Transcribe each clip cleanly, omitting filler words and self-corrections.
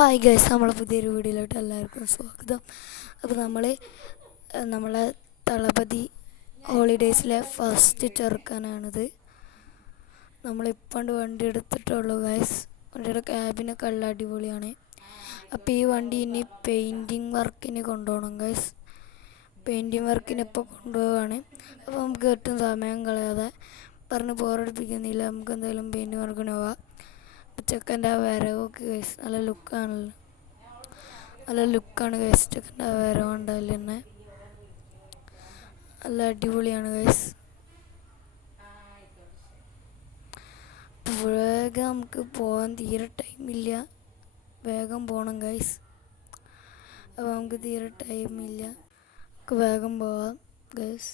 Hi guys, നമ്മളെ പുതിയൊരു വീഡിയോയിലോട്ട് എല്ലാവർക്കും സ്വാഗതം. അപ്പോൾ നമ്മളെ തളപതി ഹോളിഡേയ്സിലെ ഫസ്റ്റ് ചെറുക്കാനാണിത്. നമ്മളിപ്പോണ്ട് വണ്ടി എടുത്തിട്ടുള്ളൂ ഗൈസ്. വണ്ടിയുടെ ക്യാബിനൊക്കെ നല്ല അടിപൊളിയാണ്. അപ്പോൾ ഈ വണ്ടി ഇനി പെയിൻറ്റിങ് വർക്കിന് കൊണ്ടുപോകണം ഗൈസ്. പെയിൻറ്റിങ് വർക്കിന് ഇപ്പോൾ കൊണ്ടുപോവുകയാണ്. അപ്പോൾ നമുക്ക് ഏറ്റവും സമയം കളയാതെ പറഞ്ഞ് ബോറടിപ്പിക്കുന്നില്ല, നമുക്ക് എന്തായാലും പെയിൻറ്റിങ് വർക്കിന് പോവാം. ചെക്കൻ്റെ വരവൊക്കെ ഗൈസ് നല്ല ലുക്കാണ് ഗൈസ്. ചെക്കൻ്റെ വരവുണ്ടാവില്ല തന്നെ നല്ല അടിപൊളിയാണ് ഗൈസ്. വേഗം നമുക്ക് പോകാൻ തീരെ ടൈമില്ല, വേഗം പോകണം ഗൈസ്. അപ്പോൾ നമുക്ക് തീരെ ടൈമില്ല, നമുക്ക് വേഗം പോവാം ഗൈസ്.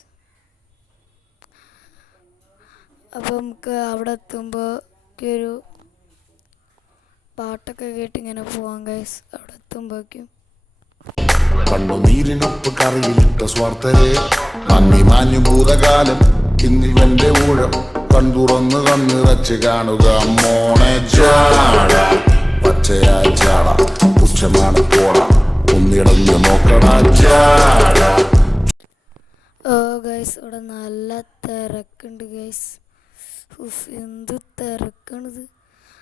അപ്പോൾ നമുക്ക് അവിടെ എത്തുമ്പോൾ ഒരു പാട്ടൊക്കെ കേട്ട് ഇങ്ങനെ പോവാം ഗൈസ്. അവിടെ എത്തുമ്പോഴേക്കും കണ്ണുനീരിനൊപ്പ് കറിയിലിട്ട സ്വാർത്ഥരെ നന്ദി മാഞ്ഞു ഭൂതകാലം ഇന്നിവന്റെ ഊഴം കണ്ടുറന്ന് കണ്ണിറച്ച് കാണുക മോണെ ചാട പച്ചയായ ചാട പുച്ഛമാണ് പോട ഒന്നിടഞ്ഞു നോക്കണ ചാട. ഓ ഗൈസ്, ഇവിടെ നല്ല തിരക്കുണ്ട് ഗൈസ്. എന്ത് തിരക്കാണിത്.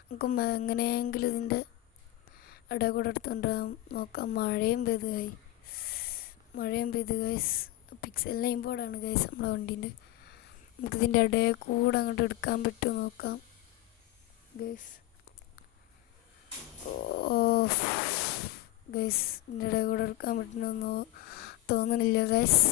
നമുക്ക് എങ്ങനെയെങ്കിലും ഇതിൻ്റെ ഇടയിൽ കൂടെ എടുത്തുകൊണ്ടാകാം നോക്കാം. മഴയും പെയ്ത് ഗൈസ്. പിക്സൽ നെയിം ബോർഡാണ് ഗൈസ് നമ്മളെ വണ്ടീൻ്റെ. നമുക്കിതിൻ്റെ ഇടയിൽ കൂടെ അങ്ങോട്ട് എടുക്കാൻ പറ്റുമോ നോക്കാം ഗൈസ്. ഓ ഗൈസ്, ഇതിൻ്റെ ഇടയിൽ കൂടെ എടുക്കാൻ പറ്റുന്നോ തോന്നണില്ല ഗൈസ്.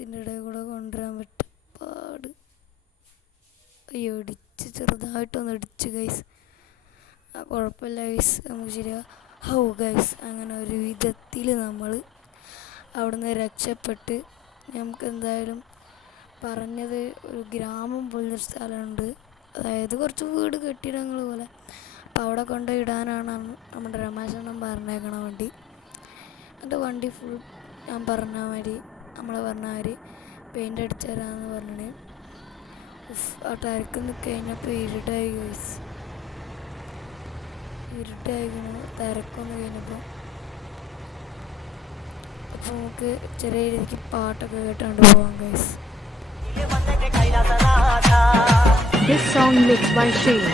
ഇതിൻ്റെ ഇടയിൽ കൂടെ കൊണ്ടുവരാൻ പറ്റും പാട്. അയ്യോ, ചെറുതായിട്ടൊന്ന് ഇടിച്ച് ഗൈസ്. കുഴപ്പമില്ല ഗൈസ്, നമുക്ക് ശരിയാ. ഗൈസ്, അങ്ങനെ ഒരു വിധത്തിൽ നമ്മൾ അവിടുന്ന് രക്ഷപ്പെട്ട് നമുക്ക് എന്തായാലും പറഞ്ഞത് ഒരു ഗ്രാമം പോലൊരു സ്ഥലമുണ്ട്, അതായത് കുറച്ച് വീട് കെട്ടിടങ്ങൾ പോലെ. അപ്പോൾ അവിടെ കൊണ്ട് ഇടാനാണ് നമ്മുടെ രമേശണ്ണം പറഞ്ഞേക്കണ വണ്ടി. എൻ്റെ വണ്ടി ഫുൾ ഞാൻ പറഞ്ഞ മാതിരി പെയിൻ്റ് അടിച്ചു തരാമെന്ന് പറഞ്ഞിട്ട് ആ തിരക്കൊന്ന് കഴിഞ്ഞപ്പോൾ ഇരുട്ടായി ഗൈസ്. തിരക്കൊന്ന് കഴിഞ്ഞപ്പോൾ. അപ്പോൾ നമുക്ക് ചെറിയ രീതിക്ക് പാട്ടൊക്കെ കേട്ടാണ്ട് പോവാം guys. This song mixed by Sheila.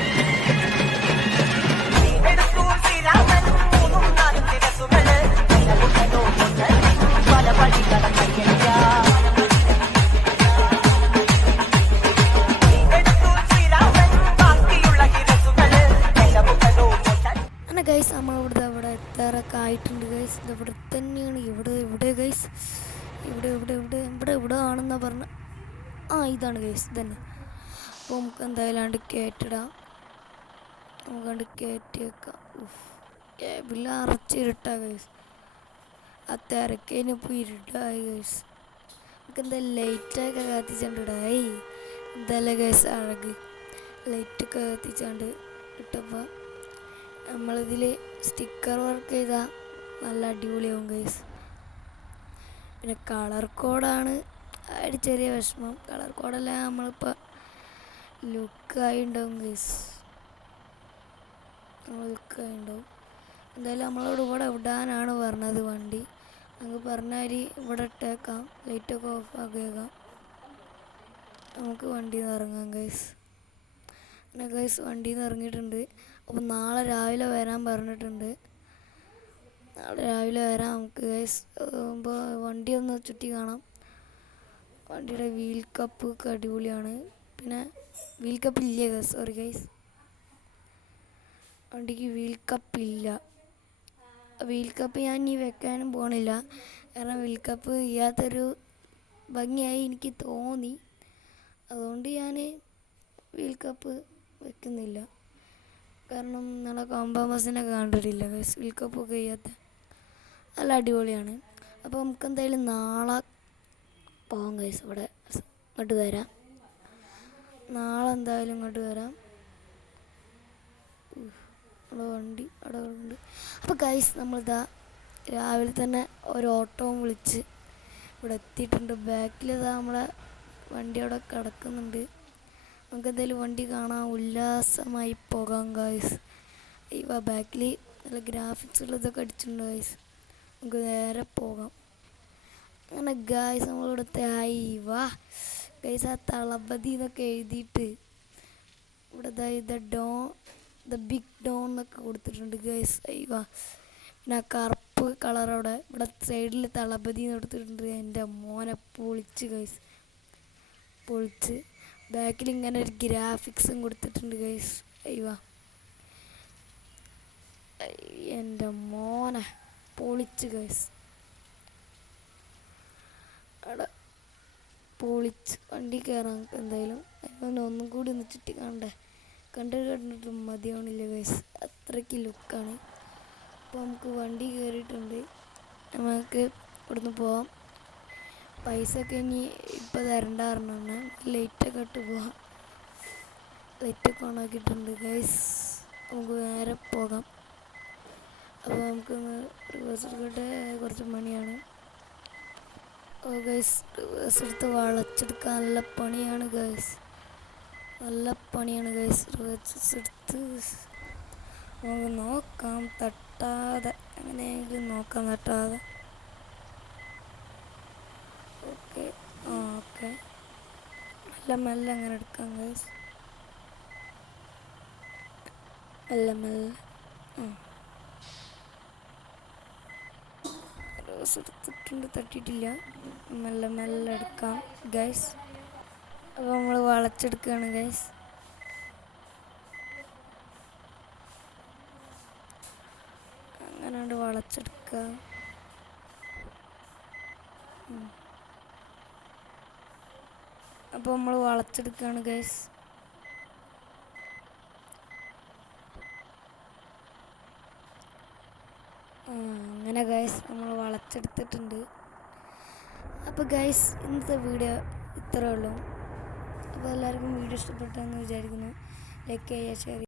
Guys, നമ്മളിവിടെ അവിടെ എത്താറൊക്കെ ആയിട്ടുണ്ട് ഗൈസ്. ഇവിടെ തന്നെയാണ്. ഇവിടെ ഗൈസ്, ഇവിടെ ആണെന്നാ പറഞ്ഞ. ഇതാണ് ഗൈസ്, ഇതന്നെ. അപ്പോൾ നമുക്ക് എന്തായാലും കയറ്റിടാം. നമുക്കണ്ട് കയറ്റി വെക്കാം. കേബിളിൽ അറച്ചിരുട്ടാ ഗൈസ്. ആ തിരക്കേനിപ്പോൾ ഇരുട്ടായി ഗൈസ്. നമുക്ക് എന്തായാലും ലൈറ്റൊക്കെ കത്തിച്ചാണ്ടിടായി. എന്തായാലും ഗൈസ് അഴക് ലൈറ്റൊക്കെ കത്തിച്ചാണ്ട് ഇട്ടപ്പോൾ നമ്മളിതിൽ സ്റ്റിക്കർ വർക്ക് ചെയ്താൽ നല്ല അടിപൊളിയാവും ഗൈസ്. പിന്നെ കളർ കോഡാണ് ഒരു ചെറിയ വിഷമം. കളർ കോഡെല്ലാം നമ്മളിപ്പോൾ ലുക്കായി ഉണ്ടാവും ഗൈസ്. എന്തായാലും നമ്മളോട് ഇവിടെ ഇടാനാണ് പറഞ്ഞത് വണ്ടി. നമുക്ക് പറഞ്ഞാൽ ഇവിടെ ഇട്ടേക്കാം, ലൈറ്റൊക്കെ ഓഫ് ആക്കിയേക്കാം. നമുക്ക് വണ്ടിയിൽ നിന്ന് ഇറങ്ങാം ഗൈസ്. പിന്നെ ഗൈസ് വണ്ടിയിൽ നിന്ന് ഇറങ്ങിയിട്ടുണ്ട്. അപ്പോൾ നാളെ രാവിലെ വരാൻ പറഞ്ഞിട്ടുണ്ട്. നാളെ രാവിലെ വരാം നമുക്ക് ഗൈസ്. അപ്പോൾ വണ്ടി ഒന്ന് ചുറ്റി കാണാം. വണ്ടിയുടെ വീൽ കപ്പ് ഒക്കെ അടിപൊളിയാണ്. പിന്നെ വീൽ കപ്പ് ഇല്ല ഗൈസ്, സോറി ഗൈസ്, വണ്ടിക്ക് വീൽ കപ്പില്ല. വീൽ കപ്പ് ഞാൻ ഇനി വെക്കാനും പോകണില്ല, കാരണം വീൽ കപ്പ് ചെയ്യാത്തൊരു ഭംഗിയായി എനിക്ക് തോന്നി. അതുകൊണ്ട് ഞാൻ വീൽ കപ്പ് വെക്കുന്നില്ല. കാരണം നമ്മളെ കോംബോമസിനൊക്കെ കണ്ടിട്ടില്ല ഗൈസ്, വീൽ കപ്പൊക്കെ ചെയ്യാത്ത നല്ല അടിപൊളിയാണ്. അപ്പോൾ നമുക്ക് എന്തായാലും നാളെ പോകാം ഗൈസ്. ഇങ്ങോട്ട് വരാം. നാളെ എന്തായാലും ഇങ്ങോട്ട് വരാം. വണ്ടി അവിടെ ഉണ്ട്. അപ്പോൾ ഗൈസ്, നമ്മളിതാ രാവിലെ തന്നെ ഒരു ഓട്ടോ വിളിച്ച് ഇവിടെ എത്തിയിട്ടുണ്ട്. ബാക്കിലിതാ നമ്മളെ വണ്ടി അവിടെ കിടക്കുന്നുണ്ട്. നമുക്ക് എന്തായാലും വണ്ടി കാണാൻ ഉല്ലാസമായി പോകാം ഗായ്സ്. ഇവ ബാക്കിൽ നല്ല ഗ്രാഫിക്സ് ഉള്ളതൊക്കെ അടിച്ചിട്ടുണ്ട് ഗായ്സ്. നമുക്ക് നേരെ പോകാം. അങ്ങനെ ഗായ്സ് നമ്മളിവിടുത്തെ വാ ഗൈസ് ആ തളപതി എന്നൊക്കെ എഴുതിയിട്ട് ഇവിടെ ദ ബിഗ് ഡോൺ എന്നൊക്കെ കൊടുത്തിട്ടുണ്ട് ഗൈസ്. വാ പിന്നെ ആ കറുപ്പ് കളറവിടെ ഇവിടെ സൈഡിൽ തളപതി എന്ന് കൊടുത്തിട്ടുണ്ട്. എൻ്റെ മോനെ പൊളിച്ച് ഗൈസ്, പൊളിച്ച്. ബാക്കിൽ ഇങ്ങനെ ഒരു ഗ്രാഫിക്സും കൊടുത്തിട്ടുണ്ട് ഗൈസ്. വാ എൻ്റെ മോനെ പൊളിച്ച് ഗൈസ്. അവിടെ പൊളിച്ച് വണ്ടി കയറാം എന്തായാലും. അതിന് ഒന്നും കൂടി ഒന്ന് ചുറ്റി കണ്ടിട്ട് മതിയാവണില്ല ഗൈസ്, അത്രയ്ക്ക് ലുക്കാണ്. അപ്പോൾ നമുക്ക് വണ്ടി കയറിയിട്ടുണ്ട്. നമുക്ക് ഇവിടുന്ന് പോവാം. പൈസ ഒക്കെ ഇനി ഇപ്പോൾ തരണ്ട പറഞ്ഞാണ്. ലൈറ്റൊക്കെ ഇട്ട് പോവാം. ലൈറ്റൊക്കെ ഓണാക്കിയിട്ടുണ്ട് ഗൈസ്. നമുക്ക് നേരെ പോകാം. അപ്പോൾ നമുക്കൊന്ന് റിവേഴ്സ് എടുക്കട്ടെ, കുറച്ച് മണിയാണ്. ഓ ഗൈസ് റിവേഴ്സ് എടുത്ത് വളച്ചെടുക്കാൻ നല്ല പണിയാണ് ഗൈസ്, നല്ല പണിയാണ് ഗൈസ്. റിവേഴ്സ് എടുത്ത് നമുക്ക് നോക്കാം തട്ടാതെ, എങ്ങനെയെങ്കിലും നോക്കാം തട്ടാതെ. ഓക്കെ ഓക്കെ മെല്ലെ മെല്ലെ അങ്ങനെ എടുക്കാം ഗൈസ്, മെല്ലെ മെല്ലെ. റിവേഴ്സ് എടുത്തിട്ടുണ്ട്, തട്ടിയിട്ടില്ല. മെല്ലെ മെല്ലെ എടുക്കാം ഗൈസ്. അപ്പോൾ നമ്മൾ വളച്ചെടുക്കുകയാണ് ഗൈസ്. അങ്ങനെ വളച്ചെടുക്കുക. അപ്പോൾ നമ്മൾ വളച്ചെടുക്കുകയാണ് ഗൈസ്. അങ്ങനെ ഗൈസ് നമ്മൾ വളച്ചെടുത്തിട്ടുണ്ട്. അപ്പോൾ ഗൈസ് ഇന്നത്തെ വീഡിയോ ഇത്രയേ ഉള്ളൂ. അപ്പോൾ എല്ലാവർക്കും വീഡിയോ ഇഷ്ടപ്പെട്ടെന്ന് വിചാരിക്കുന്നു. ലൈക്ക് ചെയ്യുക, ഷെയർ ചെയ്യുക.